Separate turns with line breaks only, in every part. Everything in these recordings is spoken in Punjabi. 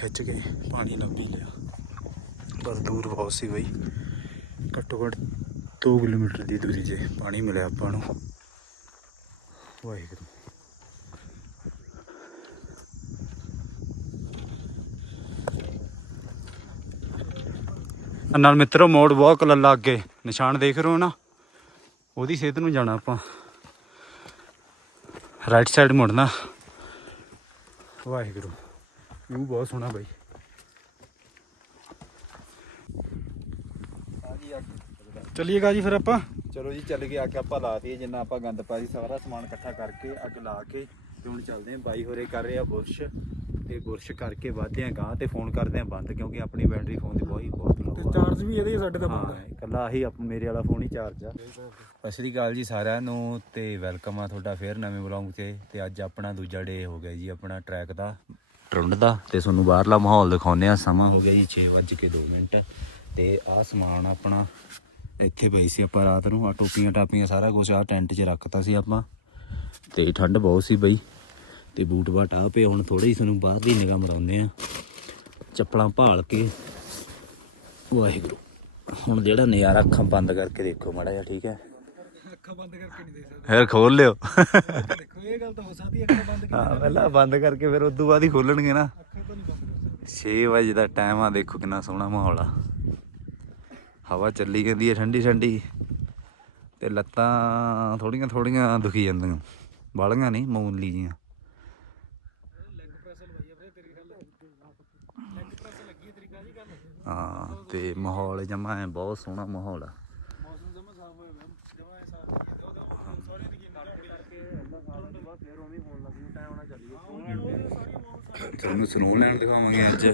ਖਿੱਚ ਕੇ ਪਾਣੀ ਲੱਭ ਹੀ ਲਿਆ। ਬਸ ਦੂਰ ਬਹੁਤ ਸੀ ਬਈ। ਘੱਟੋ ਘੱਟ 2 ਕਿਲੋਮੀਟਰ ਦੀ ਦੂਰੀ 'ਤੇ ਪਾਣੀ ਮਿਲਿਆ ਆਪਾਂ ਨੂੰ। ਵਾਹਿਗੁਰੂ। ਨਾਲ ਮਿੱਤਰੋ, ਮੋੜ ਬਹੁਤ ਲੱਲਾ ਅੱਗੇ ਨਿਸ਼ਾਨ ਦੇਖ ਰਹੇ ਹੋ ਨਾ? ਉਹਦੀ ਸਿਹਤ ਨੂੰ ਜਾਣਾ ਆਪਾਂ। ਰਾਈਟ ਸਾਈਡ ਮੁੜਨਾ। ਵਾਹਿਗੁਰੂ। ਵਿਊ ਬਹੁਤ ਸੋਹਣਾ ਬਾਈ। ਚੱਲੀਏਗਾ ਜੀ ਫਿਰ ਆਪਾਂ?
ਚਲੋ ਜੀ ਚੱਲ ਗਏ ਅੱਗ ਆਪਾਂ ਲਾਤੀ ਜਿੰਨਾ ਆਪਾਂ ਗੰਦ ਪਾ ਸੀ ਸਾਰਾ ਸਮਾਨ ਇਕੱਠਾ ਕਰਕੇ ਅੱਗ ਲਾ ਕੇ ਤੇ ਹੁਣ ਚੱਲਦੇ ਆਂ ਬਾਈ ਹੋਰੇ ਕਰ ਰਹੇ ਆ ਬੁਰਸ਼ ਤੇ ਬੁਰਸ਼ ਕਰਕੇ ਵੱਧਦੇ ਆਂ ਗਾਂ ਤੇ ਫੋਨ ਕਰਦੇ ਆਂ ਬੰਦ ਕਿਉਂਕਿ ਆਪਣੀ ਬੈਟਰੀ ਫੋਨ ਦੀ ਬਹੁਤ ਹੀ ਬਹੁਤ
ਤੇ
low ਆ।
ਚਾਰਜ ਵੀ ਇਹਦੇ ਹੀ ਸਾਡੇ ਦਾ
ਹਾਂ
ਬੰਦਾ
ਇਕੱਲਾ ਆਹੀ ਆਪ ਮੇਰੇ ਵਾਲਾ ਫੋਨ ਹੀ ਚਾਰਜ ਆ। ਸਤਿ ਸ਼੍ਰੀ ਅਕਾਲ ਜੀ ਸਾਰਿਆਂ ਨੂੰ ਤੇ ਵੈਲਕਮ ਆ ਤੁਹਾਡਾ ਫੇਰ ਨਵੇਂ ਵਲੌਗ ਤੇ ਤੇ ਅੱਜ ਆਪਣਾ ਦੂਜਾ ਡੇ ਹੋ ਗਿਆ ਜੀ ਆਪਣਾ ਟਰੈਕ ਦਾ। ਟਰੁੰਡ ਦਾ ਤੇ ਤੁਹਾਨੂੰ ਬਾਹਰਲਾ ਮਾਹੌਲ ਦਿਖਾਉਂਦੇ ਆ ਸਮਾਂ ਹੋ ਗਿਆ ਜੀ 6:02 ਮਿੰਟ। ਤੇ ਆਹ ਸਮਾਨ ਆਪਣਾ ਇੱਥੇ ਪਈ ਸੀ ਆਪਾਂ ਰਾਤ ਨੂੰ। ਆ ਟੋਪੀਆਂ ਟਾਪੀਆਂ ਸਾਰਾ ਕੁਝ ਆ ਟੈਂਟ 'ਚ ਰੱਖਤਾ ਸੀ ਆਪਾਂ। ਤੇ ਠੰਡ ਬਹੁਤ ਸੀ ਬਈ। ਤੇ ਬੂਟ ਬਾਟ ਆ ਪਏ, ਹੁਣ ਥੋੜੀ ਹੀ ਤੁਹਾਨੂੰ ਬਾਹਰ ਦੀ ਨਿਗਾਹ ਮਰਾਉਂਦੇ ਆ ਚੱਪਲਾਂ ਭਾਲ ਕੇ। ਵਾਹਿਗੁਰੂ। ਹੁਣ ਜਿਹੜਾ ਨਜ਼ਾਰਾ ਅੱਖਾਂ ਬੰਦ ਕਰਕੇ ਦੇਖੋ ਮਾੜਾ ਜਿਹਾ, ਠੀਕ ਹੈ?
ਅੱਖਾਂ ਬੰਦ ਕਰਕੇ ਨਹੀਂ ਦੇਖ ਸਕਦੇ।
ਫਿਰ ਖੋਲ ਲਿਓ।
ਦੇਖੋ ਇਹ ਗੱਲ ਤਾਂ ਹੋ ਸਕਦੀ ਹੈ ਅੱਖਾਂ ਬੰਦ
ਹਾਂ ਪਹਿਲਾਂ ਬੰਦ ਕਰਕੇ ਫਿਰ ਉਦੋਂ ਬਾਅਦ ਹੀ ਖੋਲਣਗੇ ਨਾ।
ਅੱਖਾਂ ਤਾਂ ਨਹੀਂ ਬੰਦ ਕਰ
6 ਵਜੇ ਦਾ ਟਾਈਮ ਆ ਦੇਖੋ ਕਿੰਨਾ ਸੋਹਣਾ ਮਾਹੌਲ ਆ। ਹਵਾ ਚੱਲੀ ਜਾਂਦੀ ਹੈ ਠੰਡੀ ਠੰਡੀ ਤੇ ਲੱਤਾਂ ਥੋੜੀਆਂ ਥੋੜੀਆਂ ਦੁਖੀ ਜਾਂਦੀਆਂ। ਬਾਲੀਆਂ ਨਹੀਂ ਮਾਮੂਲੀ ਜੀਆਂ। ਹਾਂ ਤੇ ਮਾਹੌਲ ਜਮਾ ਹੈ ਬਹੁਤ ਸੋਹਣਾ ਮਾਹੌਲ ਆ
ਮੌਸਮ ਜਮਾ ਸਾਫ਼ ਹੋਇਆ ਹੋਇਆ ਜਮਾ ਸਾਫ਼ ਹੋ ਗਿਆ ਉਹਦਾ ਸੋਹਣੇ ਦੀ ਕੀ ਕਰਕੇ ਅੱਲਾ ਤੋਂ ਬਾਅਦ ਫੇਰ ਉਵੇਂ ਹੋਣ ਲੱਗੀ ਟਾਈਮ ਨਾਲ ਚੱਲੀਏ
ਤੁਹਾਨੂੰ ਸਨੋ ਲੈਣ ਦਿਖਾਵਾਂਗੇ ਅੱਜ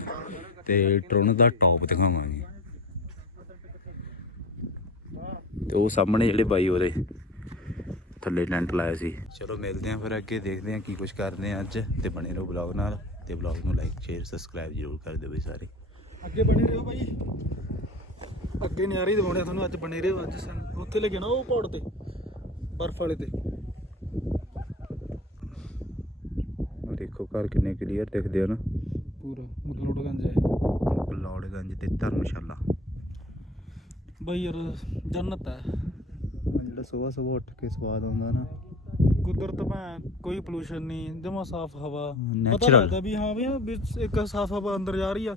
ਤੇ ਟਰਨ ਦਾ ਟੌਪ ਦਿਖਾਵਾਂਗੇ। ਤੇ ਉਹ ਸਾਹਮਣੇ ਜਿਹੜੇ ਬਾਈ ਉਹਦੇ ਥੱਲੇ ਟੈਂਟ ਲਾਇਆ ਸੀ। ਚਲੋ ਮਿਲਦੇ ਆਂ ਫਿਰ ਅੱਗੇ, ਦੇਖਦੇ ਆਂ ਕੀ ਕੁਝ ਕਰਦੇ ਆਂ ਅੱਜ ਤੇ ਬਣੇ ਰਹੋ ਬਲੌਗ ਨਾਲ ਤੇ ਬਲੌਗ ਨੂੰ ਲਾਈਕ ਸ਼ੇਅਰ ਸਬਸਕ੍ਰਾਈਬ ਜ਼ਰੂਰ ਕਰ ਦਿਓ ਬਈ ਸਾਰੇ।
ਅੱਗੇ ਬਣੇ ਰਹੋ ਭਾਈ ਅੱਗੇ ਨਿਆਰੇ ਹੀ ਦਿਖਾਉਣੇ ਤੁਹਾਨੂੰ, ਅੱਜ ਬਣੇ ਰਹੋ, ਅੱਜ ਸਾਨੂੰ ਉੱਥੇ ਲੈ ਕੇ ਨਾ ਉਹ ਪੌੜ ਤੇ, ਬਰਫ਼ ਵਾਲੇ ਤੇ।
ਦੇਖੋ ਘਰ ਕਿੰਨੇ ਕਲੀਅਰ ਦਿਖਦੇ ਆ ਨਾ।
ਪੂਰਾ ਮਕਲੋੜਗੰਜ ਹੈ।
ਬਲੌੜਗੰਜ ਤੇ ਧਰਮਸ਼ਾਲਾ।
ਬਈ ਯਾਰ ਜੰਨਤ ਹੈ।
ਜਿਹੜਾ ਸਵੇਰ ਸਵੇਰ ਉੱਠ ਕੇ ਸਵਾਦ ਆਉਂਦਾ ਨਾ।
ਕੁਦਰਤ ਭੈਂ ਕੋਈ ਪੋਲੂਸ਼ਨ ਨਹੀਂ ਜਮਾ ਸਾਫ਼ ਹਵਾ। ਪਤਾ। ਲੱਗਦਾ ਵੀ ਹਾਂ ਵੀ ਹਾਂ ਵੀ ਇੱਕ ਸਾਫ਼ ਹਵਾ ਅੰਦਰ ਜਾ ਰਹੀ ਆ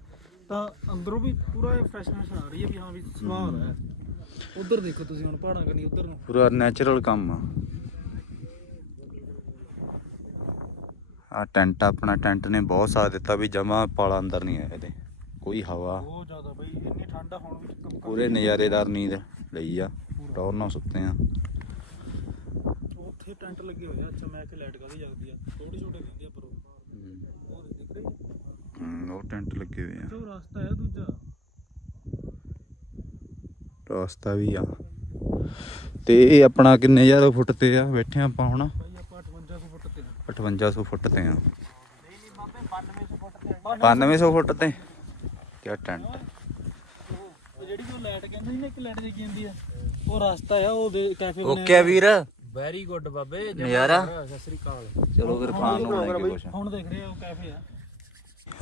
ਤਾਂ ਅੰਦਰੋਂ ਵੀ ਪੂਰਾ ਫਰੈਸ਼ਨੈਸ ਆ ਰਹੀ ਹੈ ਵੀ ਹਾਂ ਵੀ ਸਵਾਦ ਹੈ। ਉਧਰ ਦੇਖੋ ਤੁਸੀਂ ਹੁਣ ਪਹਾੜਾਂ ਕਨੀ ਉਧਰ ਨੂੰ।
ਪੂਰਾ ਨੈਚੁਰਲ ਕੰਮ ਆ। ਆ ਟੈਂਟ ਆਪਣਾ ਟੈਂਟ ਨੇ ਬਹੁਤ ਸਾਥ ਦਿੱਤਾ ਵੀ ਜਮਾ ਪਾਲਾ ਅੰਦਰ ਨਹੀਂ ਆਇਆ ਇਹਦੇ ਕੋਈ ਹਵਾ।
ਬਹੁਤ ਜ਼ਿਆਦਾ ਬਈ ਇੰਨੀ ਠੰਡ ਹੁਣ ਵੀ ਕ-
ਪੂਰੇ ਨਜ਼ਾਰੇਦਾਰ ਨੀਂਦ ਲਈ ਆ। ਟੌਰ ਨਾਲ ਸੁੱਤੇ ਆ।
ਉੱਥੇ ਟੈਂਟ ਲੱਗੇ ਹੋਏ ਆ ਅੱਛਾ ਮੈਂ ਕਿ ਲਾਈਟ ਕਾਦੀ ਜਗਦੀ ਆ। ਥੋੜੀ ਛੋਟੇ ਦਿੰਦੇ ਆ ਪਰ। ਉਹ ਉਹ ਦੇਖ ਰਹੇ
ਹਮ, ਉਹ ਟੈਂਟ ਲੱਗੇ ਹੋਏ ਆ।
ਜੋ ਰਸਤਾ ਹੈ ਦੂਜਾ।
ਰਸਤਾ ਵੀ ਆ। ਤੇ ਇਹ ਆਪਣਾ ਕਿੰਨੇ ਹਜ਼ਾਰ ਫੁੱਟ ਤੇ ਆ? ਬੈਠੇ ਆਪਾਂ ਹੁਣ
ਬਈ ਆਪਾਂ 5800 ਫੁੱਟ ਤੇ ਆ
5800 ਫੁੱਟ ਤੇ ਆ।
ਨਹੀਂ ਨਹੀਂ ਬਾਬੇ 9200 ਫੁੱਟ ਤੇ
9200 ਫੁੱਟ ਤੇ। ਕਿਆ ਟੈਂਟ।
ਉਹ ਜਿਹੜੀ ਉਹ ਲਾਈਟ ਕਹਿੰਦੇ ਸੀ ਨਾ ਇੱਕ ਲਾਈਟ ਜਗੀ ਜਾਂਦੀ ਆ ਉਹ ਰਸਤਾ ਆ ਉਹ ਦੇ ਕੈਫੇ
ਓਕੇ ਵੀਰ।
ਵੈਰੀ ਗੁੱਡ ਬਾਬੇ
ਨਜ਼ਾਰਾ।
ਸਤਿ ਸ੍ਰੀ ਅਕਾਲ।
ਚਲੋ ਫਿਰ ਖਾਣ ਨੂੰ ਬਣਾਈਏ ਕੁਛ
ਹੁਣ ਦੇਖ ਰਹੇ ਆ ਉਹ ਕੈਫੇ ਆ।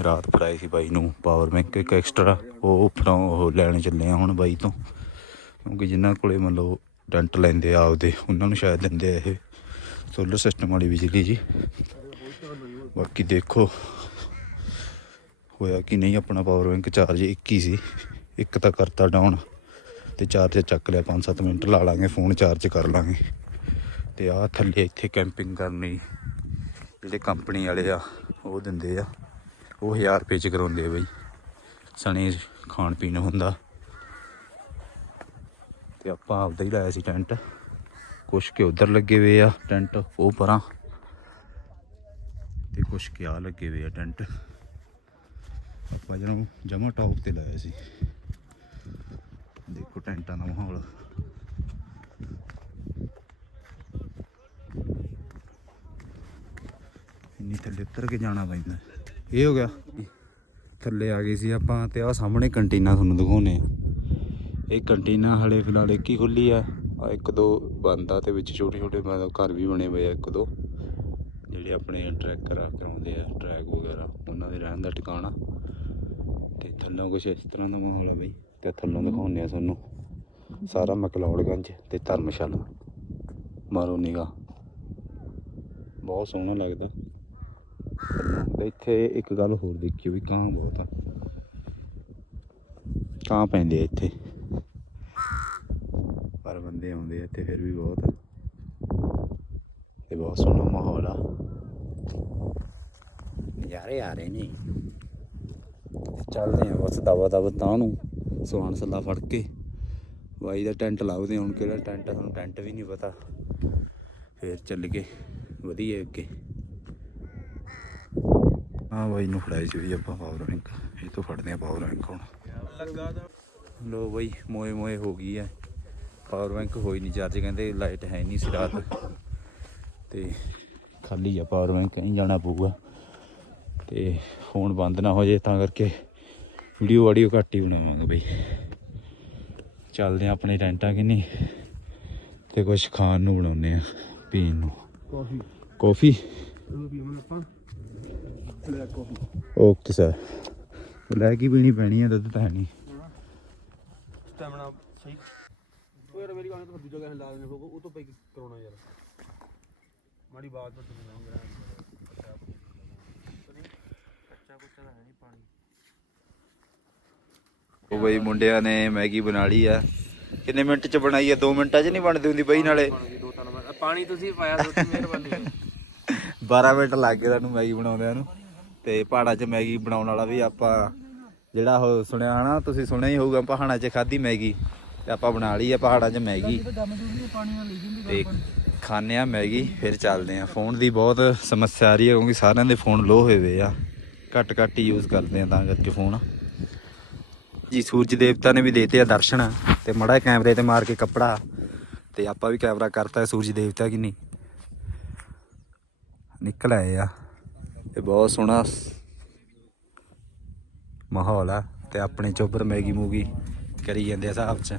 ਰਾਤ ਫੜਾਈ ਸੀ ਬਾਈ ਨੂੰ ਪਾਵਰ ਬੈਂਕ ਇੱਕ ਐਕਸਟਰਾ ਉਹ ਫਿਰ ਉਹ ਲੈਣ ਚੱਲੇ ਆ ਹੁਣ ਬਾਈ ਤੋਂ। ਕਿਉਂਕਿ ਜਿਨ੍ਹਾਂ ਕੋਲੇ ਮੰਨ ਲਓ ਟੈਂਟ ਲੈਂਦੇ ਆ ਆਪਦੇ ਉਹਨਾਂ ਨੂੰ ਸ਼ਾਇਦ ਦਿੰਦੇ ਆ ਇਹ। ਸੋਲਰ ਸਿਸਟਮ ਵਾਲੀ ਬਿਜਲੀ ਜੀ। ਬਾਕੀ ਦੇਖੋ, ਹੋਇਆ ਕਿ ਨਹੀਂ, ਆਪਣਾ ਪਾਵਰ ਬੈਂਕ ਚਾਰਜ ਇੱਕ ਹੀ ਸੀ। ਇੱਕ ਤਾਂ ਕਰਤਾ ਡਾਊਨ ਤੇ ਚਾਰਜ ਚੱਕ ਲਿਆ 5-7 ਮਿੰਟ, ਲਾ ਲਾਂਗੇ ਫੋਨ ਚਾਰਜ ਕਰ ਲਾਂਗੇ। ਤੇ ਆਹ ਥੱਲੇ ਇੱਥੇ ਕੈਂਪਿੰਗ ਕਰਨੀ, ਜਿਹੜੇ ਕੰਪਨੀ ਵਾਲੇ ਆ, ਉਹ ਦਿੰਦੇ ਆ। ਉਹ 1000 ਰੁਪਏ ਚ ਕਰਾਉਂਦੇ ਆ ਬਈ। ਸਣੇ ਖਾਣ ਪੀਣ ਹੁੰਦਾ। ਤੇ ਆਪਾਂ ਆਪਦਾ ਹੀ ਲਾਇਆ ਸੀ ਟੈਂਟ ਕੁਛ ਕੇ ਉਧਰ ਲੱਗੇ ਹੋਏ ਆ ਟੈਂਟ, ਉਹ ਪਰਾਂ। ਤੇ ਕੁਛ ਕਿ ਆ ਲੱਗੇ ਹੋਏ ਆ ਟੈਂਟ। ਆਪਾਂ ਜਦੋਂ ਜਮਾ ਟੌਪ ਤੇ ਲਾਇਆ ਸੀ। ਦੇਖੋ ਟੈਂਟਾਂ ਦਾ ਮਾਹੌਲ। ਇੰਨੀ ਥੱਲੇ ਉਤਰ ਕੇ ਜਾਣਾ ਪੈਂਦਾ। ਇਹ ਹੋ ਗਿਆ। ਥੱਲੇ ਆ ਗਏ ਸੀ ਆਪਾਂ ਤੇ ਆ ਸਾਹਮਣੇ ਕੰਟੀਨਾ ਤੁਹਾਨੂੰ ਦਿਖਾਉਨੇ ਆ। ਇਹ ਕੰਟੀਨਾ ਹਲੇ ਫਿਲਹਾਲ ਇੱਕ ਹੀ ਖੁੱਲੀ ਆ ਆ ਇੱਕ ਦੋ ਬੰਦ ਆ ਤੇ ਵਿੱਚ ਛੋਟੇ ਛੋਟੇ ਮਤਲਬ ਘਰ ਵੀ ਬਣੇ ਹੋਏ ਆ ਇੱਕ ਦੋ, ਜਿਹੜੇ ਆਪਣੇ ਟਰੈਕਰ ਆ ਕਰਾਉਂਦੇ ਆ ਟਰੈਕ ਵਗੈਰਾ, ਉਹਨਾਂ ਦੇ ਰਹਿਣ ਦਾ ਟਿਕਾਣਾ। ਤੇ ਥੱਲੋਂ ਕੁਛ ਇਸ ਤਰ੍ਹਾਂ ਦਾ ਮਾਹੌਲ ਹੈ ਬਈ, ਤੇ ਥੱਲੋਂ ਦਿਖਾਉਂਦੇ ਆ ਤੁਹਾਨੂੰ। ਸਾਰਾ ਮਕਲੌੜਗੰਜ ਤੇ ਧਰਮਸ਼ਾਲਾ। ਮਾਰੋ ਨਿਗਾ ਬਹੁਤ ਸੋਹਣਾ ਲੱਗਦਾ। ਥੱਲੋਂ। ਤੇ ਇੱਥੇ ਇੱਕ ਗੱਲ ਹੋਰ ਦੇਖਿਓ ਵੀ ਕਾਂ ਬਹੁਤ ਆ। ਕਾਂ ਪੈਂਦੇ ਆ ਇੱਥੇ। ਬੰਦੇ ਆਉਂਦੇ ਆ ਇੱਥੇ ਫਿਰ ਵੀ ਬਹੁਤ। ਤੇ ਬਹੁਤ ਸੋਹਣਾ ਮਾਹੌਲ ਆ। ਨਜ਼ਾਰੇ ਆ ਰਹੇ ਨੇ। ਤੇ ਚੱਲਦੇ ਆ ਬਸ ਦਵਾ ਦਵਾ ਤਾਂ ਨੂੰ। ਸਮਾਨ ਸੱਲਾ ਫੜ ਕੇ। ਬਾਈ ਦਾ ਟੈਂਟ ਲਾਉਦੇ ਹੁਣ ਕਿਹੜਾ ਟੈਂਟ ਸਾਨੂੰ ਟੈਂਟ ਵੀ ਨਹੀਂ ਪਤਾ। ਫੇਰ ਚੱਲ ਕੇ ਵਧੀਆ ਅੱਗੇ। ਹਾਂ ਬਾਈ ਨੂੰ ਫੜਾਈ ਸੀ ਵੀ ਆਪਾਂ ਪਾਵਰ ਬੈਂਕ ਇਹ ਤੋਂ ਫੜਦੇ ਆ ਪਾਵਰ ਬੈਂਕ ਹੁਣ। ਲੋ ਬਈ ਮੋਏ ਮੋਏ ਹੋ ਗਈ ਹੈ ਪਾਵਰ ਬੈਂਕ ਹੋਈ ਨਹੀਂ ਚਾਰਜ ਕਹਿੰਦੇ ਲਾਈਟ ਹੈ ਨਹੀਂ ਸੀ ਰਾਤ। ਤੇ ਖਾਲੀ ਆ ਪਾਵਰ ਬੈਂਕ ਕਹੀਂ ਜਾਣਾ ਪਊਗਾ। ਤੇ ਫੋਨ ਬੰਦ ਨਾ ਹੋ ਜੇ ਤਾਂ ਕਰਕੇ ਵੀਡੀਓ ਆਡੀਓ ਘੱਟ ਹੀ ਬਣਾਵਾਂਗੇ ਬਈ। ਚੱਲਦੇ ਆ ਆਪਣੇ ਟੈਂਟਾਂ ਕਿੰਨੀ ਤੇ ਕੁਝ ਖਾਣ ਨੂੰ ਬਣਾਉਨੇ ਆ ਪੀਣ ਨੂੰ।
ਕਾਫੀ
ਕਾਫੀ ਓਕੇ ਸਰ ਲੈ ਕੇ ਪੀਣੀ ਪੈਣੀ ਆ ਦੁੱਧ ਤਾਂ ਹੈ ਨਹੀਂ
ਸਟੈਮਨਾ ਸਹੀ। ਮੇਰੀ ਗੱਲ ਤਾਂ ਦੂਜਾ ਕਹਿਣ ਲਾ ਦੇਣੇ ਉਹ ਤੋਂ ਪਈ ਕਰਾਉਣਾ ਯਾਰ? ਮਾੜੀ ਬਾਤ ਪਰ ਤੁਮ ਲਾਉਂਗਾ ਕੱਚਾ ਕੁੱਚਾ ਤਾਂ ਨਹੀਂ ਪਾਣੀ।
ਉਹ ਬਈ ਮੁੰਡਿਆਂ ਨੇ ਮੈਗੀ ਬਣਾ ਲਈ ਆ। ਕਿੰਨੇ ਮਿੰਟ ਚ ਬਣਾਈ ਆ? 2 ਮਿੰਟਾਂ ਚ ਨਹੀਂ ਬਣਦੀ ਹੁੰਦੀ ਬਈ ਨਾਲੇ?
ਦੋ ਤਿੰਨ ਵਾਰ ਪਾਣੀ ਤੁਸੀਂ ਪਾਇਆ ਦੋ ਮਿਹਰਬਾਨੀ।
12 ਮਿੰਟ ਲੱਗ ਗਏ ਤੁਹਾਨੂੰ ਮੈਗੀ ਬਣਾਉਂਦਿਆਂ ਨੂੰ। ਤੇ ਪਹਾੜਾਂ 'ਚ ਮੈਗੀ ਬਣਾਉਣ ਵਾਲਾ ਵੀ ਆਪਾਂ ਜਿਹੜਾ ਉਹ ਸੁਣਿਆ ਹਨਾ ਤੁਸੀਂ ਸੁਣਿਆ ਹੀ ਹੋਊਗਾ ਪਹਾੜਾਂ 'ਚ ਖਾਧੀ ਮੈਗੀ। ਤੇ ਆਪਾਂ ਬਣਾ ਲਈ ਆ ਪਹਾੜਾਂ 'ਚ ਮੈਗੀ। ਤੇ ਖਾਣੇ ਆ ਮੈਗੀ ਫਿਰ ਚੱਲਦੇ ਆ। ਫੋਨ ਦੀ ਬਹੁਤ ਸਮੱਸਿਆ ਆ ਰਹੀ ਹੈ ਕਿਉਂਕਿ ਸਾਰਿਆਂ ਦੇ ਫੋਨ ਲੋ ਹੋਏ ਵੇ ਆ। ਘੱਟ ਘੱਟ ਹੀ ਯੂਜ਼ ਕਰਦੇ ਆ ਤਾਂ ਕਰਕੇ ਫੋਨ। ਜੀ ਸੂਰਜ ਦੇਵਤਾ ਨੇ ਵੀ ਦੇਤੇ ਆ ਦਰਸ਼ਨ ਤੇ ਮੜਾ ਕੈਮਰੇ ਤੇ ਮਾਰ ਕੇ ਕੱਪੜਾ ਤੇ ਆਪਾਂ ਵੀ ਕੈਮਰਾ ਕਰਤਾ ਸੂਰਜ ਦੇਵਤਾ ਕੀ ਨਹੀਂ। ਨਿਕਲ ਆਏ ਆ। ਇਹ ਬਹੁਤ ਸੋਹਣਾ ਮਾਹੌਲ ਆ ਤੇ ਆਪਣੇ ਚੋਬਰ ਮੈਗੀ ਮੂਗੀ ਕਰੀ ਜਾਂਦੇ ਆ ਹਿਸਾਬ ਚ।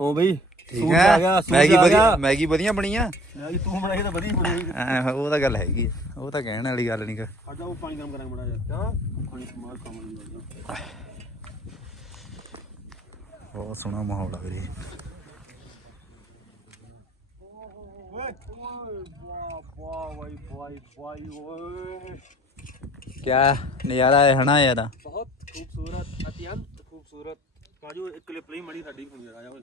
ਹੋ ਬਈ
ਠੀਕ
ਆ ਗਿਆ,
ਮੈਗੀ
ਆ
ਵਧੀਆ
ਗਿਆ।
ਮੈਗੀ ਵਧੀਆ ਬਣੀ ਆ?
ਯਾਰ ਤੂੰ ਬਣਾਈ ਤਾਂ ਵਧੀਆ ਬਣਾਈ
ਐਂ ਉਹ ਤਾਂ ਗੱਲ ਹੈਗੀ ਆ। ਉਹ ਤਾਂ ਕਹਿਣ ਵਾਲੀ ਗੱਲ ਨਹੀਂ ਗਾ।
ਸਾਡਾ ਉਹ ਪਾਣੀ ਗਰਮ ਕਰਾਂਗੇ ਬੜਾ ਜਿਹਾ। ਕਿਉਂ ਪਾਣੀ ਸਮਾਲ ਕੰਮ ਨਹੀਂ ਲੱਗਦਾ
ਬਹੁਤ ਸੋਹਣਾ ਮਾਹੌਲ ਆ ਵੀਰੇ।
ਓਏ ਵਾਹ ਵਾਹ ਵਾਈ ਵਾਈ ਵਾਈ ਓਏ।
ਕਿਆ ਨਜ਼ਾਰਾ ਹੈ ਹਨਾ ਯਾਰ?
ਬਹੁਤ ਖੂਬਸੂਰਤ ਅਤਿਅੰਤ ਖੂਬਸੂਰਤ। ਕਾਜੂ, ਇੱਕ ਕਲਿੱਪ ਲਈ ਮੜੀ ਸਾਡੀ ਹੁਣ ਆ ਓਏ।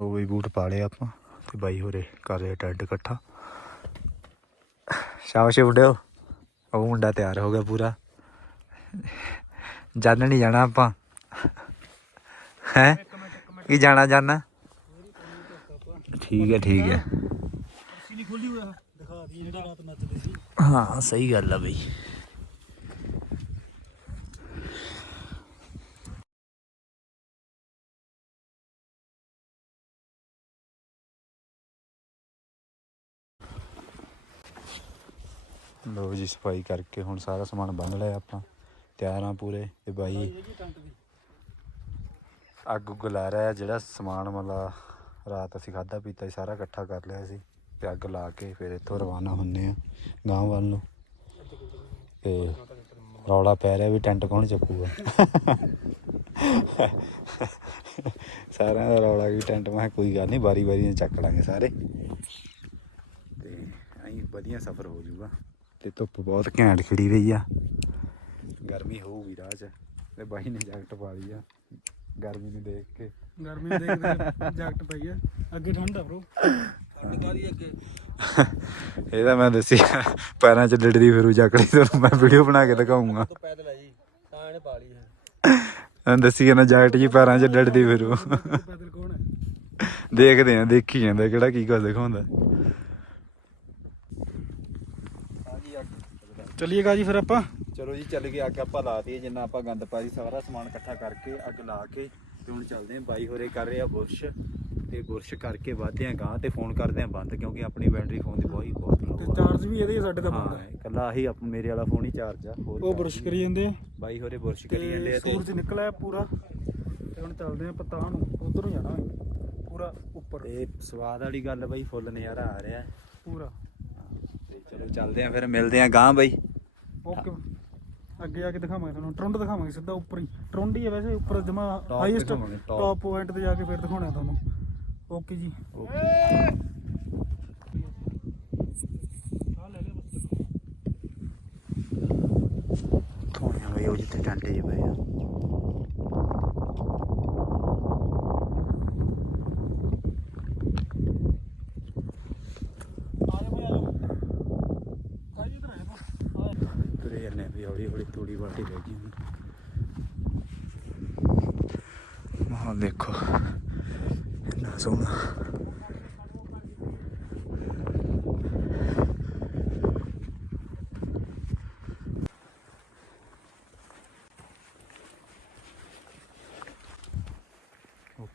ਉਹ ਵੀ ਬੂਟ ਪਾ ਲਏ ਆਪਾਂ, ਤੇ ਬਾਈ ਹੋਰੇ ਕਰ ਰਹੇ ਟੈਂਟ ਇਕੱਠਾ। ਸ਼ਾਬਾਸ਼ ਮੁੰਡਿਓ, ਉਹ ਮੁੰਡਾ ਤਿਆਰ ਹੋ ਗਿਆ ਪੂਰਾ। ਜਾਣ ਨਹੀਂ ਜਾਣਾ ਆਪਾਂ। ਹੈ? ਕੀ ਜਾਣਾ ਜਾਣਾ ਠੀਕ ਹੈ ਠੀਕ ਹੈ।
ਸੀ ਨਹੀਂ ਖੁੱਲੀ ਹੋਇਆ ਦਿਖਾ ਦੀ ਜਿਹੜਾ ਰਾਤ ਨੱਚਦੇ ਸੀ।
ਹਾਂ ਸਹੀ ਗੱਲ ਆ ਬਈ। ਲੋ ਜੀ ਸਫ਼ਾਈ ਕਰਕੇ ਹੁਣ ਸਾਰਾ ਸਮਾਨ ਬੰਨ ਲਿਆ ਆਪਾਂ। ਤਿਆਰ ਆ ਪੂਰੇ ਤੇ ਬਾਈ ਅੱਗ ਰਿਹਾ ਜਿਹੜਾ ਸਮਾਨ ਮਤਲਬ ਰਾਤ ਅਸੀਂ ਖਾਦਾ ਪੀਤਾ ਸੀ, ਸਾਰਾ ਇਕੱਠਾ ਕਰ ਲਿਆ ਸੀ ਤੇ ਅੱਗ ਲਾ ਕੇ ਫਿਰ ਇੱਥੋਂ ਰਵਾਨਾ ਹੁੰਨੇ ਆ ਗਾਂ ਵੱਲ ਨੂੰ। ਤੇ ਰੌਲਾ ਪੈ ਰਿਹਾ ਵੀ ਟੈਂਟ ਕੌਣ ਚੱਕੂਗਾ? ਸਾਰਿਆਂ ਦਾ ਰੌਲਾ ਵੀ ਟੈਂਟ, ਮੈਂ ਕਿਹਾ ਕੋਈ ਗੱਲ ਨਹੀਂ ਵਾਰੀ ਵਾਰੀ ਨਾਲ ਚੱਕ ਲਾਂਗੇ ਸਾਰੇ। ਤੇ ਐਂ ਵਧੀਆ ਸਫ਼ਰ ਹੋ ਜਾਊਗਾ। ਤੇ ਧੁੱਪ ਬਹੁਤ ਘੈਂਟ ਖਿੜੀ ਰਹੀ ਆ। ਗਰਮੀ ਹੋਊਗੀ ਰਾਹ 'ਚ। ਤੇ ਬਾਈ ਨੇ ਜੈਕਟ ਪਾ ਲਈ ਆ। ਗਰਮੀ ਨੂੰ ਦੇਖ ਕੇ।
ਗਰਮੀ ਨੂੰ ਦੇਖਦੇ ਜੈਕਟ ਪਈ ਹੈ ਅੱਗੇ ਠੰਡ ਆ ਬ్రో ਠੰਡ ਕਾਦੀ ਅੱਗੇ?
ਇਹਦਾ ਮੈਂ ਦੱਸੀ ਪੈਰਾਂ 'ਚ ਡੜਦੀ ਫਿਰੂ ਜੈਕਟ ਤੁਹਾਨੂੰ ਮੈਂ ਵੀਡੀਓ ਬਣਾ ਕੇ ਦਿਖਾਉਂਗਾ
ਤੋਂ ਪੈਦਲ ਆ ਜੀ ਤਾਂ ਇਹਨੇ ਪਾ ਲਈ ਹੈ।
ਮੈਂ ਦੱਸੀ ਨਾ ਜੈਕਟ ਜੀ ਪੈਰਾਂ 'ਚ ਡੜਦੀ ਫਿਰੂ।
ਪੈਦਲ ਕੌਣ ਹੈ?
ਦੇਖਦੇ ਆ ਦੇਖੀ ਜਾਂਦਾ ਕਿਹੜਾ ਕੀ ਕੁਝ ਦਿਖਾਉਂਦਾ।
ਚਲਿਏਗਾ ਜੀ ਫਿਰ ਆਪਾਂ।
ਚਲੋ ਜੀ ਚੱਲ ਗਏ ਅੱਗ ਆਪਾਂ ਲਾਤੀ ਜਿੰਨਾ ਆਪਾਂ ਗੰਦ ਪਾਈ ਸਾਰਾ ਸਮਾਨ ਇਕੱਠਾ ਕਰਕੇ ਅੱਗ ਲਾ ਕੇ ਤੇ ਹੁਣ ਚੱਲਦੇ ਆਂ ਬਾਈ ਹੋਰੇ ਕਰ ਰਹੇ ਆ ਬੁਰਸ਼ ਤੇ ਬੁਰਸ਼ ਕਰਕੇ ਵਾਧਦੇ ਆ ਗਾਂ ਤੇ ਫੋਨ ਕਰਦੇ ਆ ਬੰਦ ਕਿਉਂਕਿ ਆਪਣੀ ਬੈਟਰੀ ਫੋਨ ਦੀ ਬਹੁਤ ਹੀ ਬਹੁਤ
ਤੇ
low ਆ।
ਚਾਰਜ ਵੀ ਇਹਦੇ ਹੀ ਸਾਡੇ ਦਾ
ਹਾਂ
ਬੰਦਾ
ਇਕੱਲਾ ਆਹੀ ਆਪ ਮੇਰੇ ਵਾਲਾ ਫੋਨ ਹੀ ਚਾਰਜ ਆ ਹੋਰ
ਉਹ ਬੁਰਸ਼। ਕਰੀ ਜਾਂਦੇ ਆ।
ਬਾਈ ਹੋਰੇ ਬੁਰਸ਼ ਕਰੀ ਜਾਂਦੇ
ਤੇ
ਆ ਤੇ
ਸੂਰਜ ਨਿਕਲਿਆ ਪੂਰਾ। ਤੇ ਹੁਣ ਚੱਲਦੇ ਆ ਪਤਾਹ ਨੂੰ ਉਧਰ ਨੂੰ ਜਾਣਾ ਹੈ। ਪੂਰਾ ਉੱਪਰ।
ਤੇ ਸਵਾਦ ਵਾਲੀ ਗੱਲ ਬਾਈ ਫੁੱਲ ਨਜ਼ਾਰਾ ਆ ਰਿਹਾ।
ਪੂਰਾ।
ਤੇ ਚਲੋ ਚੱਲਦੇ ਆ ਫਿਰ ਮਿਲਦੇ ਆ ਗਾਂ ਬਾਈ।
ਓਕੇ ਅੱਗੇ ਆ ਕੇ ਦਿਖਾਵਾਂਗੇ ਤੁਹਾਨੂੰ ਟਰੁੰਡ ਦਿਖਾਵਾਂਗੇ ਸਿੱਧਾ ਉੱਪਰ ਹੀ। ਟਰੁੰਡ ਹੀ ਹੈ ਵੈਸੇ ਉੱਪਰ ਜਮਾ ਹਾਈਐਸਟ। ਟੌਪ ਪੁਆਇੰਟ ਤੇ ਜਾ ਕੇ ਫਿਰ ਦਿਖਾਉਣਾ ਤੁਹਾਨੂੰ। ਓਕੇ ਜੀ।
ਉਹ ਜਿੱਥੇ ਟਾਂਟੇ ਜਿਹੇ ਪਏ
ਆ ਜਾ ਭਾਈ ਆ ਜਾ ਕਾਹਦੀ ਇਧਰ ਆ ਜਾ
ਤੁਰੇ ਜਾਂਦੇ ਆ ਵੀ ਹੌਲੀ ਹੌਲੀ ਤੂੜੀ ਬਾਟੀ ਰਹਿ ਗਈ ਹੁਣ ਮਾਹੌਲ ਦੇਖੋ ਇੰਨਾ ਸੋਹਣਾ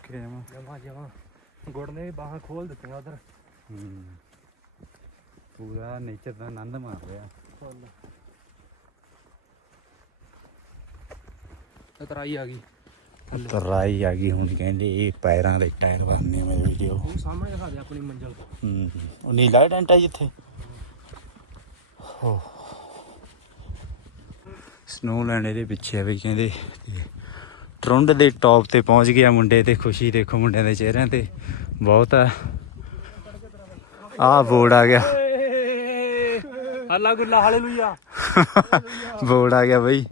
ਓਕੇ ਜਮਾ
ਜਮਾ ਜਮਾ। ਗੁੜ ਨੇ ਬਾਹਾਂ ਖੋਲ ਦਿੱਤੀਆਂ ਉਧਰ।
ਹੂੰ। ਪੂਰਾ ਨੇਚਰ ਦਾ ਆਨੰਦ ਮਾਰ ਰਿਹਾ।
ਤਰਾਈ ਆ ਗਈ।
ਤਰਾਈ ਆ ਗਈ ਹੁਣ ਕਹਿੰਦੇ ਇਹ ਪੈਰਾਂ ਦੇ ਟਾਇਰ ਬਣਨੇ ਮੇਰੇ ਵੀਡੀਓ।
ਉਹ ਸਾਹਮਣੇ ਦਿਖਾ ਦੇ ਆਪਣੀ ਮੰਜ਼ਲ
ਹੂੰ ਉਹ ਨੀਲਾ ਟੈਂਟ ਆ ਜਿੱਥੇ। ਹੋ। ਸਨੋ ਲੈਂਡ ਇਹਦੇ ਪਿੱਛੇ ਆ ਵੀ ਕਹਿੰਦੇ ਤੇ ਟਰੁੰਡ ਦੇ ਟੌਪ ਤੇ ਪਹੁੰਚ ਗਿਆ ਮੁੰਡੇ ਤੇ ਖੁਸ਼ੀ ਦੇਖੋ ਮੁੰਡਿਆਂ ਦੇ ਚਿਹਰਿਆਂ ਤੇ। ਬਹੁਤ ਆ। ਆਹ ਬੋਰਡ ਆ ਗਿਆ।
ਅੱਲਾ ਗੁੱਲਾ ਹਾਲੇਲੂਇਆ।
ਬੋਰਡ ਆ ਗਿਆ ਬਈ।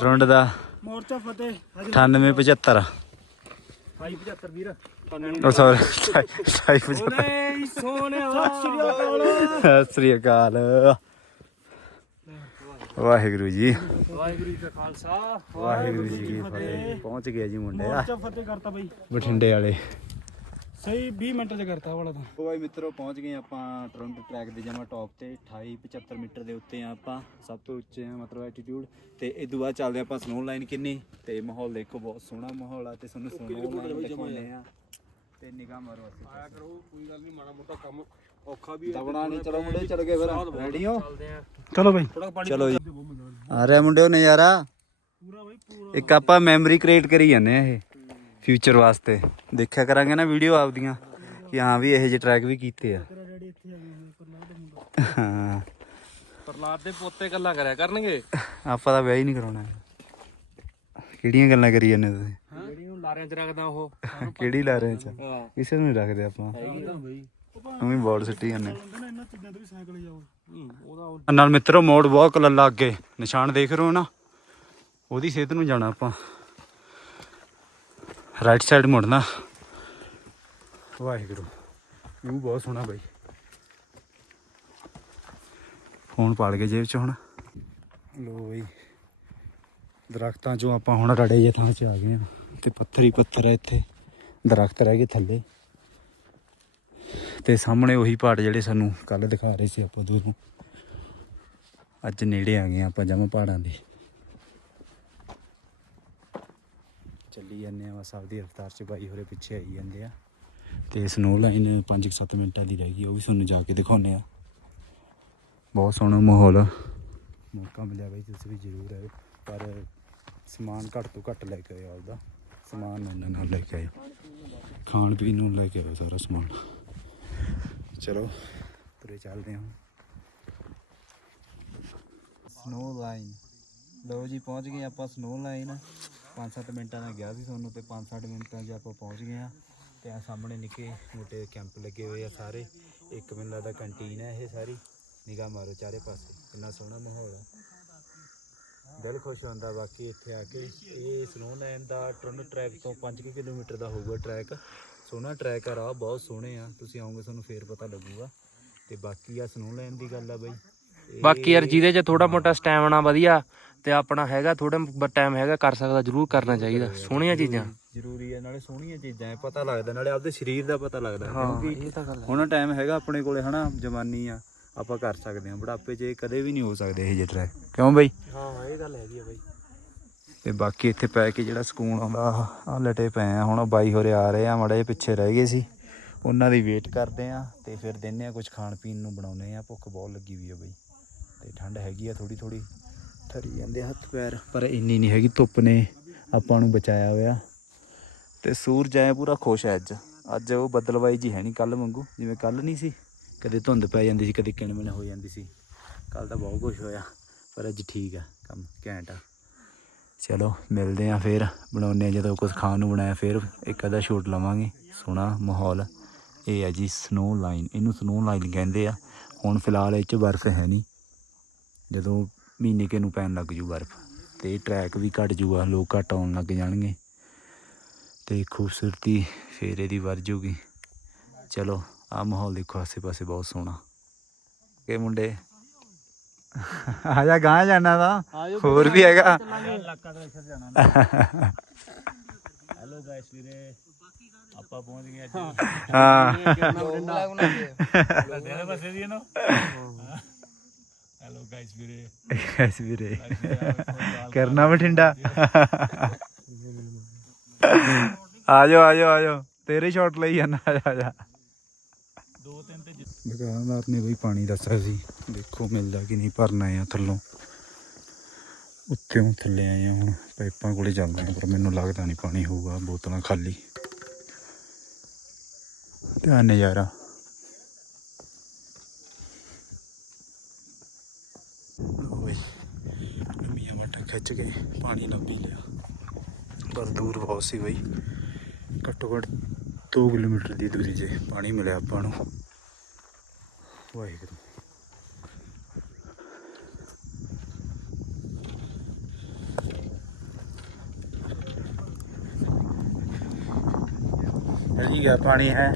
ਟਰੁੰਡ ਦਾ
ਮੋਰਚਾ ਫਤਿਹ
9875
ਭਾਈ 75 ਵੀਰ।
ਉਹ ਸੌਰੀ 75
ਓਏ ਸੋਹਣਿਆ ਸਤਿ ਸ਼੍ਰੀ ਅਕਾਲ
ਸਤਿ ਸ੍ਰੀ ਅਕਾਲ। ਵਾਹਿਗੁਰੂ ਜੀ।
ਵਾਹਿਗੁਰੂ ਜੀ ਕਾ ਖਾਲਸਾ
ਵਾਹਿਗੁਰੂ ਜੀ ਕੀ ਫਤਿਹ। ਪਹੁੰਚ ਗਿਆ ਜੀ ਮੁੰਡੇ ਆ
ਮੋਰਚਾ ਫਤਿਹ ਕਰਤਾ ਬਾਈ।
ਬਠਿੰਡੇ ਵਾਲੇ।
ਸਹੀ 20 ਮਿੰਟ ਚ ਕਰਤਾ ਵਾਲਾ ਤਾਂ।
ਉਹ ਬਾਈ ਮਿੱਤਰੋ ਪਹੁੰਚ ਗਏ ਆਪਾਂ ਟੋਰੰਟੋ ਟਰੈਕ ਦੇ ਜਮਾ ਟੌਪ ਤੇ। 28 75 ਮੀਟਰ ਦੇ ਉੱਤੇ ਆ ਆਪਾਂ ਸਭ ਤੋਂ ਉੱਚੇ ਆ ਮਤਲਬ ਐਟੀਟਿਊਡ ਤੇ ਇਸ ਤੋਂ ਬਾਅਦ ਚੱਲਦੇ ਆਪਾਂ ਸਨੋ ਲਾਈਨ ਕਿੰਨੀ। ਤੇ ਮਾਹੌਲ ਦੇਖੋ ਬਹੁਤ ਸੋਹਣਾ ਮਾਹੌਲ ਆ ਤੇ ਤੁਹਾਨੂੰ ਸਨੋ ਲਾਈਨ ਦਿਖਾਉਂਦੇ ਆ ਤੇ ਨਿਗਾਹ ਮਾਰੋ ਅਸੀਂ। ਆਇਆ ਕਰੋ ਕੋਈ ਗੱਲ ਨਹੀਂ ਮਾੜਾ ਮੋਟਾ ਕੰਮ ਔਖਾ ਵੀ ਦਬਣਾ ਨਹੀਂ ਚਲੋ ਮੁੰਡੇ ਚੱਲ ਗਏ ਫਿਰ। ਰੈਡੀ ਹੋ
ਚਲੋ ਬਾਈ।
ਚਲੋ ਜੀ। ਆ ਰਿਹਾ ਮੁੰਡਿਓ ਨਜ਼ਾਰਾ।
ਪੂਰਾ ਬਾਈ ਪੂਰਾ
ਇੱਕ ਆਪਾਂ ਮੈਮਰੀ ਕ੍ਰੀਏਟ ਕਰੀ ਜਾਂਦੇ ਆ ਇਹ। ਫਿਊਚਰ ਵਾਸਤੇ। ਦੇਖਿਆ ਕਰਾਂਗੇ ਨਾ ਵੀਡੀਓ ਆਪਦੀਆਂ ਕਿ ਹਾਂ ਵੀ ਇਹੋ ਜਿਹੇ ਟਰੈਕ ਵੀ ਕੀਤੇ ਆ।
ਤੇਰਾ ਡੈਡੀ ਇੱਥੇ ਆ ਗਿਆ ਹੋਇਆ ਪ੍ਰਲਾਦ ਦਾ ਮੁੰਡਾ।
ਹਾਂ।
ਪ੍ਰਲਾਦ ਦੇ ਪੋਤੇ ਗੱਲਾਂ ਕਰਿਆ ਕਰਨਗੇ?
ਆਪਾਂ ਤਾਂ ਵਿਆਹ ਹੀ ਨਹੀਂ ਕਰਾਉਣਾ। ਕਿਹੜੀਆਂ ਗੱਲਾਂ ਕਰੀ ਜਾਂਦੇ ਤੁਸੀਂ?
ਜਿਹੜੀ ਨੂੰ ਲਾਰਿਆਂ ਚ ਰੱਖਦਾ ਉਹ।
ਕਿਹੜੀ ਲਾ ਰਹੇ ਚ ਕਿਸੇ ਨੂੰ ਨਹੀਂ ਰੱਖਦੇ ਆਪਾਂ।
ਹੈਗੀ ਬਈ।
ਉਵੇਂ ਬੋਰਡ ਸਿੱਟੀ ਜਾਂਦੇ
ਇਹਨਾਂ ਚੀਜ਼ਾਂ ਤੇ ਵੀ ਸਾਈਕਲ ਜਾਓ ਉਹਦਾ
ਨਾਲ ਮਿੱਤਰੋ ਮੋੜ ਬਹੁਤ ਲੱਲਾ ਅੱਗੇ ਨਿਸ਼ਾਨ ਦੇਖ ਰਹੇ ਹੋ ਨਾ? ਉਹਦੀ ਸਿਹਤ ਨੂੰ ਜਾਣਾ ਆਪਾਂ। ਰਾਈਟ ਸਾਈਡ ਮੁੜਨਾ। ਵਾਹਿਗੁਰੂ। ਇਹ ਬਹੁਤ ਸੋਹਣਾ ਬਾਈ। ਫੋਨ ਪਾਲ ਕੇ ਜੇਬ ਚ ਹੁਣ। ਲੋ ਬਈ। ਦਰਖਤਾਂ ਚੋਂ ਆਪਾਂ ਹੁਣ ਰੜੇ ਜੇ ਥਾਂ 'ਚ ਆ ਗਏ ਤੇ ਪੱਥਰ ਹੀ ਪੱਥਰ ਹੈ ਇੱਥੇ। ਦਰਖਤ ਰਹਿ ਗਏ ਥੱਲੇ। ਤੇ ਸਾਹਮਣੇ ਉਹੀ ਪਹਾੜ ਜਿਹੜੇ ਸਾਨੂੰ ਕੱਲ ਦਿਖਾ ਰਹੇ ਸੀ ਆਪਾਂ ਦੂਰੋਂ ਅੱਜ ਨੇੜੇ ਆ ਗਏ ਹਾਂ ਆਪਾਂ ਜਮਾ ਪਹਾੜਾਂ ਦੇ। ਚੱਲੀ ਜਾਂਦੇ ਆ ਬਸ, ਆਪਦੀ ਰਫਤਾਰ 'ਚ ਬਾਈ ਹੋਰੇ ਪਿੱਛੇ ਆਈ ਜਾਂਦੇ ਆ। ਤੇ ਸਨੋ ਲਾਈਨ 5-7 ਮਿੰਟਾਂ ਦੀ ਰਹਿ ਗਈ, ਉਹ ਵੀ ਤੁਹਾਨੂੰ ਜਾ ਕੇ ਦਿਖਾਉਂਦੇ ਆ ਬਹੁਤ ਸੋਹਣਾ ਮਾਹੌਲ ਆ। ਮੌਕਾ ਮਿਲਿਆ ਬਾਈ, ਤੁਸੀਂ ਵੀ ਜ਼ਰੂਰ ਆਇਓ। ਪਰ ਸਮਾਨ ਘੱਟ ਤੋਂ ਘੱਟ ਲੈ ਕੇ ਆਇਓ ਆਪਦਾ। ਸਮਾਨ ਇਹਨਾਂ ਨਾਲ ਲੈ ਕੇ ਆਇਓ। ਖਾਣ ਪੀਣ ਨੂੰ ਲੈ ਕੇ ਆਇਓ ਸਾਰਾ ਸਮਾਨ। ਚਲੋ। ਤੁਰੇ ਚੱਲਦੇ ਹਾਂ। ਸਨੋ ਲਾਈਨ ਲਓ ਜੀ, ਪਹੁੰਚ ਗਏ ਆਪਾਂ ਸਨੋ ਲਾਈਨ 5-7 ਮਿੰਟਾਂ ਦਾ ਗਿਆ ਸੀ ਤੁਹਾਨੂੰ ਤੇ 5-7 ਮਿੰਟਾਂ 'ਚ ਆਪਾਂ ਪਹੁੰਚ ਗਏ ਆ ਤੇ ਆ ਸਾਹਮਣੇ ਨਿੱਕੇ ਮੋਟੇ ਕੈਂਪ ਲੱਗੇ ਹੋਏ ਆ ਸਾਰੇ। ਇੱਕ ਮੈਨੂੰ ਲੱਗਦਾ ਕੰਟੀਨ ਹੈ ਇਹ ਸਾਰੀ। ਨਿਗਾਹ ਮਾਰੋ ਚਾਰੇ ਪਾਸੇ। ਕਿੰਨਾ ਸੋਹਣਾ ਮਾਹੌਲ ਹੈ ਦਿਲ ਖੁਸ਼ ਹੁੰਦਾ ਬਾਕੀ ਇੱਥੇ ਆ ਕੇ। ਇਹ ਸਨੋ ਲਾਈਨ ਦਾ ਟਰਨ ਟਰੈਕ ਤੋਂ 5 ਕਿਲੋਮੀਟਰ ਦਾ ਹੋਊਗਾ ਟਰੈਕ ਸੋਹਣਾ ਟਰੈਕ ਆ ਰਾਹ ਬਹੁਤ ਸੋਹਣੇ ਆ। ਤੁਸੀਂ ਆਓਗੇ ਤੁਹਾਨੂੰ ਫੇਰ ਪਤਾ ਲੱਗੂਗਾ। ਤੇ ਬਾਕੀ ਆ ਸਨੋ ਲਾਈਨ ਦੀ ਗੱਲ ਆ ਬਾਈ।
ਬਾਕੀ ਯਾਰ ਜਿਹਦੇ 'ਚ ਥੋੜਾ ਮੋਟਾ ਸਟੈਮਿਨਾ ਵਧੀਆ ਤੇ ਆਪਣਾ ਹੈਗਾ ਥੋੜਾ ਟਾਈਮ ਹੈਗਾ ਕਰ ਸਕਦਾ ਜ਼ਰੂਰ ਕਰਨਾ ਚਾਹੀਦਾ। ਸੋਹਣੀਆਂ ਚੀਜ਼ਾਂ।
ਜ਼ਰੂਰੀ ਹੈ ਨਾਲੇ ਸੋਹਣੀਆਂ ਚੀਜ਼ਾਂ ਹੈ ਪਤਾ ਲੱਗਦਾ ਨਾਲੇ ਆਪਦੇ ਸਰੀਰ ਦਾ ਪਤਾ ਲੱਗਦਾ। ਕਿਉਂਕਿ ਹੁਣ ਟਾਈਮ ਹੈਗਾ ਆਪਣੇ ਕੋਲੇ ਹਨਾ ਜਵਾਨੀ ਆ ਆਪਾਂ ਕਰ ਸਕਦੇ ਹਾਂ ਬੁਢਾਪੇ 'ਚ ਇਹ ਕਦੇ ਵੀ ਨਹੀਂ ਹੋ ਸਕਦੇ ਇਹ ਜਿਹੇ ਟਰੈਕ ਕਿਉਂ ਬਈ?
ਹਾਂ ਇਹ ਗੱਲ ਹੈਗੀ ਆ ਬਾਈ।
ਤੇ ਬਾਕੀ ਇੱਥੇ ਪੈ ਕੇ ਜਿਹੜਾ ਸਕੂਨ ਆਉਂਦਾ ਆ ਲਟੇ ਪਏ ਆ। ਹੁਣ ਉਹ ਬਾਈ ਹੋਰੇ ਆ ਰਹੇ ਆ, ਮਾੜੇ ਜਿਹੇ ਪਿੱਛੇ ਰਹਿ ਗਏ ਸੀ। ਉਹਨਾਂ ਦੀ ਵੇਟ ਕਰਦੇ ਆ ਤੇ ਫਿਰ ਦਿੰਨੇ ਆ ਕੁਝ ਖਾਣ ਪੀਣ ਨੂੰ ਬਣਾਉਨੇ ਆ। ਭੁੱਖ ਬਹੁਤ ਲੱਗੀ ਵੀ ਆ ਬਈ। ਤੇ ਠੰਡ ਹੈਗੀ ਆ ਥੋੜੀ ਥੋੜੀ ਠਰੀ ਜਾਂਦੇ ਹੱਥ ਪੈਰ, ਪਰ ਇੰਨੀ ਨਹੀਂ ਹੈਗੀ, ਧੁੱਪ ਨੇ ਆਪਾਂ ਨੂੰ ਬਚਾਇਆ ਹੋਇਆ। ਤੇ ਸੂਰਜ ਆਇਆ ਪੂਰਾ ਖੁਸ਼ ਹੈ ਅੱਜ। ਅੱਜ ਉਹ ਬੱਦਲਵਾਈ ਜੀ ਹੈ ਨਹੀਂ ਕੱਲ ਵਾਂਗੂ, ਜਿਵੇਂ ਕੱਲ ਨਹੀਂ ਸੀ। ਕਦੇ ਧੁੰਦ ਪੈ ਜਾਂਦੀ ਸੀ, ਕਦੇ ਕਿਣਮਿਣ ਹੋ ਜਾਂਦੀ ਸੀ। ਕੱਲ ਤਾਂ ਬਹੁਤ ਕੁਝ ਹੋਇਆ, ਪਰ ਅੱਜ ਠੀਕ ਆ, ਕੰਮ ਘੈਂਟ ਆ। ਚਲੋ, ਮਿਲਦੇ ਆ ਫਿਰ। ਬਣਾਉਨੇ ਆ ਜਦੋਂ ਕੁਝ ਖਾਣ ਨੂੰ ਬਣਾਇਆ, ਫਿਰ ਇੱਕ ਅੱਧਾ ਸ਼ੂਟ ਲਵਾਂਗੇ। ਸੋਹਣਾ ਮਾਹੌਲ। ਇਹ ਹੈ ਜੀ ਸਨੋ ਲਾਈਨ ਇਹਨੂੰ ਸਨੋ ਲਾਈਨ ਕਹਿੰਦੇ ਆ। ਹੁਣ ਫਿਲਹਾਲ ਇਹ ਚ ਬਰਫ਼ ਹੈ ਨਹੀਂ। ਜਦੋਂ ਮਹੀਨੇ ਕੇ ਨੂੰ ਪੈਣ ਲੱਗ ਜੂ ਬਰਫ਼। ਤੇ ਟਰੈਕ ਵੀ ਘਟ ਜੂਗਾ। ਲੋਕ ਘੱਟ ਆਉਣ ਲੱਗ ਜਾਣਗੇ। ਤੇ ਖੂਬਸੂਰਤੀ ਫੇਰ ਇਹਦੀ ਵੱਧ ਜੂਗੀ। ਚਲੋ ਆ ਮਾਹੌਲ ਦੇਖੋ। ਆਸੇ ਪਾਸੇ ਬਹੁਤ ਸੋਹਣਾ। ਕਿ ਮੁੰਡੇ? ਆ ਜਾ ਗਾਂ ਜਾਣਾ ਦਾ ਹੋਰ ਵੀ ਹੈਗਾ।
ਇਲਾਕਾ ਦਾ ਇੱਧਰ ਜਾਣਾ
ਹੈਲੋ ਗਾਇਸ ਵੀਰੇ। ਆਪਾਂ ਪਹੁੰਚ ਗਏ ਅੱਜ। ਹਾਂ।
ਤੇਰੇ ਪਾਸੇ ਦੀ ਨਾ?
ਹੈਲੋ ਗਾਇਸ ਵੀਰੇ। ਗਾਇਸ ਵੀਰੇ। ਕਰਨਾ ਬਠਿੰਡਾ। ਆ ਜਾਓ ਆ ਜਾਓ ਆ ਜਾਓ ਤੇਰੇ ਸ਼ਾਟ ਲਈ ਜਾਣਾ ਆ ਜਾ
ਤੇ
ਦੁਕਾਨਦਾਰ ਨੇ ਬਈ ਪਾਣੀ ਦੱਸਿਆ ਸੀ, ਦੇਖੋ ਮਿਲਦਾ ਕਿ ਨਹੀਂ ਭਰਨਾ ਆ ਥੱਲੋਂ। ਉੱਤੇੋਂ ਥੱਲੇ ਆਏ ਆ ਹੁਣ, ਪਾਈਪਾਂ ਕੋਲੇ ਚੱਲਦੇ ਆ ਪਰ ਮੈਨੂੰ ਲੱਗਦਾ ਨਹੀਂ ਪਾਣੀ ਹੋਊਗਾ, ਬੋਤਲਾਂ ਖਾਲੀ। ਧਿਆਨ ਨਜ਼ਾਰਾ। ਲਓ ਬਈ ਮੀਆਂ ਮਟਾ ਖਿੱਚ ਕੇ ਪਾਣੀ ਲੱਭ ਹੀ ਲਿਆ। ਪਰ ਦੂਰ ਬਹੁਤ ਸੀ ਬਈ। ਘੱਟੋ ਘੱਟ 2 ਕਿਲੋਮੀਟਰ ਦੀ ਦੂਰੀ 'ਤੇ ਪਾਣੀ ਮਿਲਿਆ ਆਪਾਂ ਨੂੰ। ਵਾਹਿਗੁਰੂ। ਜੀ ਗਿਆ ਪਾਣੀ ਹੈ।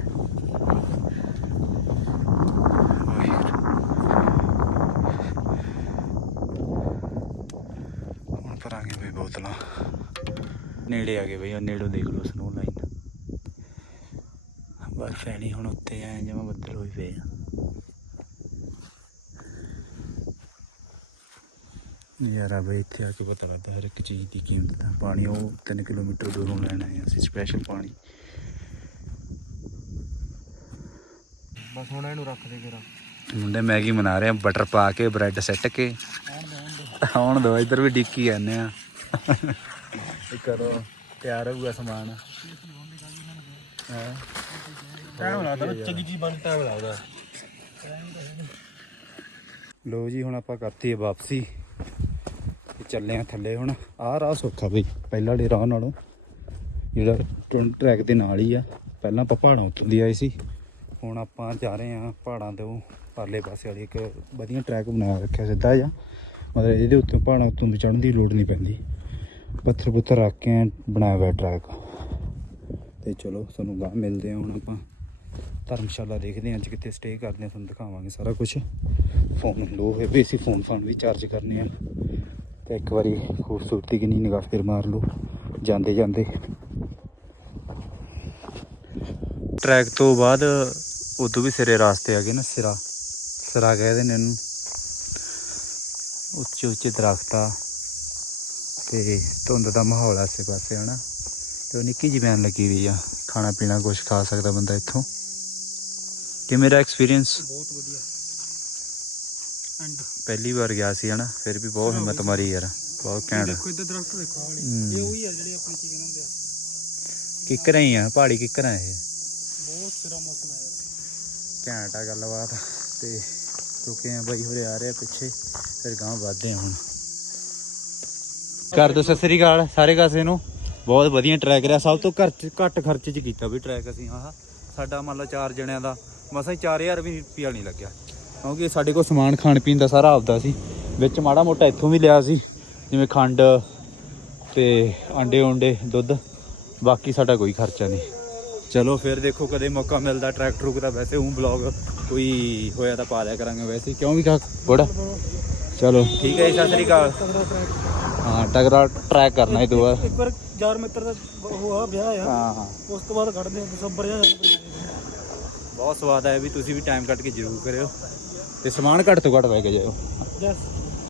ਹੁਣ ਭਰਾਂਗੇ ਬਈ ਬੋਤਲਾਂ। ਨੇੜੇ ਆ ਗਏ ਬਈ ਉਹ ਨੇੜੋਂ ਦੇਖ ਲਓ ਸਨੋ ਲਾਈਨ ਬਰਫ ਹੈ ਨਹੀਂ ਹੁਣ ਉੱਤੇ ਆਏ ਜਿਵੇਂ ਬੱਦਲ ਹੋਈ ਪਏ ਆ। ਨਜ਼ਾਰਾ ਬਈ ਇੱਥੇ ਆ ਕੇ ਪਤਾ ਲੱਗਦਾ ਹਰ ਇੱਕ ਚੀਜ਼ ਦੀ ਕੀਮਤ ਦਾ ਪਾਣੀ ਉਹ 3 ਕਿਲੋਮੀਟਰ ਦੂਰੋਂ ਲੈਣ ਆਏ ਹਾਂ ਅਸੀਂ ਸਪੈਸ਼ਲ ਪਾਣੀ।
ਬਸ ਹੁਣ ਇਹਨੂੰ ਰੱਖ ਦੇ ਕਰਾ
ਮੁੰਡੇ ਮੈਗੀ ਬਣਾ ਰਹੇ ਆ ਬਟਰ ਪਾ ਕੇ ਬ੍ਰੈਡ ਸੱਟ ਕੇ। ਆਉਣ ਦੋ ਇੱਧਰ ਵੀ ਡਿੱਕੀ ਜਾਂਦੇ ਆ। ਕਰੋ ਤਿਆਰ ਹੋਊਗਾ ਸਮਾਨ। ਹਾਂ।
ਟਾਈਮ ਲੱਗਦਾ ਚੰਗੀ ਚੀਜ਼ ਬਣ ਟਾਈਮ ਲੱਗਦਾ।
ਲੋ ਜੀ ਹੁਣ ਆਪਾਂ ਕਰਤੀ ਹੈ ਵਾਪਸੀ। ਚੱਲੇ ਆ ਥੱਲੇ ਹੁਣ। ਆਹ ਰਾਹ ਸੌਖਾ ਬਈ, ਪਹਿਲਾਂ ਵਾਲੇ ਰਾਹ ਨਾਲੋਂ। ਜਿਹੜਾ ਟਰੈਕ ਦੇ ਨਾਲ ਹੀ ਆ। ਪਹਿਲਾਂ ਆਪਾਂ ਪਹਾੜਾਂ ਉੱਤੋਂ ਦੀ ਆਏ ਸੀ। ਹੁਣ ਆਪਾਂ ਜਾ ਰਹੇ ਆ ਪਹਾੜਾਂ ਦੇ ਉਹ ਪਰਲੇ ਪਾਸੇ ਵਾਲੀ। ਇੱਕ ਵਧੀਆ ਟਰੈਕ ਬਣਾ ਰੱਖਿਆ ਸਿੱਧਾ ਜਿਹਾ। ਮਤਲਬ ਇਹਦੇ ਉੱਤੇ ਪਹਾੜਾਂ ਉੱਤੋਂ ਦੀ ਚੜ੍ਹਨ ਦੀ ਲੋੜ ਨਹੀਂ ਪੈਂਦੀ। ਪੱਥਰ ਪੁੱਥਰ ਰੱਖ ਕੇ ਬਣਾਇਆ ਹੋਇਆ ਟਰੈਕ। ਤੇ ਚਲੋ, ਤੁਹਾਨੂੰ ਗਾਹ ਮਿਲਦੇ ਆ ਹੁਣ ਆਪਾਂ। ਧਰਮਸ਼ਾਲਾ ਦੇਖਦੇ ਹਾਂ ਅੱਜ ਕਿੱਥੇ ਸਟੇ ਕਰਦੇ ਹਾਂ ਤੁਹਾਨੂੰ ਦਿਖਾਵਾਂਗੇ ਸਾਰਾ ਕੁਝ ਫੋਨ ਲੋ ਹੈ ਵੀ ਅਸੀਂ ਫੋਨ ਫੋਨ ਵੀ ਚਾਰਜ ਕਰਨੇ ਆ। ਤੇ ਇੱਕ ਵਾਰੀ ਖੂਬਸੂਰਤੀ ਕਿੰਨੀ ਨਿਗਾਹ ਫਿਰ ਮਾਰ ਲਓ ਜਾਂਦੇ ਜਾਂਦੇ। ਟਰੈਕ ਤੋਂ ਬਾਅਦ ਉਦੋਂ ਵੀ ਸਿਰੇ ਰਾਸਤੇ ਆ ਗਏ ਨਾ ਸਿਰਾ ਸਿਰਾ ਕਹਿੰਦੇ ਨੇ ਇਹਨੂੰ। ਉੱਚੇ ਉੱਚੇ ਦਰਖਤ ਤੇ ਧੁੰਦ ਦਾ ਮਾਹੌਲ ਆਸੇ ਪਾਸੇ ਹਨਾ। ਤੇ ਉਹ ਨਿੱਕੀ ਜਿਹੀ ਵੈਨ ਲੱਗੀ ਹੋਈ ਆ ਖਾਣਾ ਪੀਣਾ ਕੁਝ ਖਾ ਸਕਦਾ ਬੰਦਾ ਇੱਥੋਂ। ਕਿ ਮੇਰਾ ਐਕਸਪੀਰੀਅੰਸ
ਬਹੁਤ ਵਧੀਆ। ਐਂਡ
ਪਹਿਲੀ ਵਾਰ ਗਿਆ ਸੀ ਹਨਾ ਫਿਰ ਵੀ ਬਹੁਤ ਹਿੰਮਤ ਮਾਰੀ ਯਾਰ ਬਹੁਤ ਘੈਂਟ।
ਦੇਖੋ ਇੱਧਰ ਦਰਖਤ ਦੇਖੋ ਆਹ ਵਾਲੇ। ਇਹ ਉਹੀ ਆ ਜਿਹੜੇ ਆਪਣੀ ਕੀ ਕਹਿੰਦੇ ਆ।
ਕਿੱਕਰਾਂ ਹੀ ਆ ਪਹਾੜੀ ਕਿੱਕਰਾਂ ਇਹ।
ਬਹੁਤ ਸਿਰਾ ਮੌਸਮ ਹੈ ਯਾਰ।
ਘੈਂਟ ਆ ਗੱਲਬਾਤ ਤੇ ਰੁਕੇ ਆ ਬਾਈ ਹੋਰੇ ਆ ਰਹੇ ਆ ਪਿੱਛੇ ਫਿਰ ਗਾਂ ਵਧਦੇ ਆ ਹੁਣ। ਕਰ ਦੋ ਸਤਿ ਸ੍ਰੀ ਅਕਾਲ ਸਾਰੇ ਕਾਸੇ ਨੂੰ। ਬਹੁਤ ਵਧੀਆ ਟਰੈਕ ਰਿਹਾ ਸਭ ਤੋਂ ਘੱਟ ਘੱਟ ਖਰਚੇ 'ਚ ਕੀਤਾ ਵੀ ਟਰੈਕ ਅਸੀਂ ਆਹ। ਸਾਡਾ ਮੰਨ ਲਓ ਚਾਰ ਜਣਿਆਂ ਦਾ ਮਸਾਂ ਹੀ 4000 ਵੀ ਰੁਪਿਆ ਨਹੀਂ ਲੱਗਿਆ। ਕਿਉਂਕਿ ਸਾਡੇ ਕੋਲ ਸਮਾਨ ਖਾਣ ਪੀਣ ਦਾ ਸਾਰਾ ਆਪਦਾ ਸੀ। ਵਿੱਚ ਮਾੜਾ ਮੋਟਾ ਇੱਥੋਂ ਵੀ ਲਿਆ ਸੀ ਜਿਵੇਂ ਖੰਡ ਤੇ ਆਂਡੇ ਉਂਡੇ ਦੁੱਧ। ਬਾਕੀ ਸਾਡਾ ਕੋਈ ਖਰਚਾ ਨਹੀਂ। ਚਲੋ ਫਿਰ ਦੇਖੋ ਕਦੇ ਮੌਕਾ ਮਿਲਦਾ ਟਰੈਕ ਟਰੂਕ ਦਾ। ਵੈਸੇ ਹੂੰ ਬਲੌਗ ਕੋਈ ਹੋਇਆ ਤਾਂ ਪਾ ਲਿਆ ਕਰਾਂਗੇ ਵੈਸੇ। ਕਿਉਂ ਵੀ ਕਾ ਬੜਾ। ਚਲੋ। ਠੀਕ ਹੈ ਜੀ ਸਤਿ ਸ੍ਰੀ ਅਕਾਲ। ਹਾਂ ਟਗਰਾ ਟਰੈਕ ਕਰਨਾ ਇਹ ਬਾਅਦ
ਇੱਕ ਵਾਰ ਯਾਰ ਮਿੱਤਰ ਦਾ ਉਹ ਆ ਵਿਆਹ ਆ।
ਹਾਂ ਹਾਂ।
ਉਸ ਤੋਂ ਬਾਅਦ ਕੱਢਦੇ ਦਸੰਬਰ ਜਾਂ
ਬਹੁਤ ਸਵਾਦ ਆਇਆ ਵੀ ਤੁਸੀਂ ਵੀ ਟਾਈਮ ਕੱਢ ਕੇ ਜ਼ਰੂਰ ਕਰਿਓ। ਤੇ ਸਮਾਨ ਘੱਟ ਤੋਂ ਘੱਟ ਲੈ ਕੇ ਜਾਇਓ।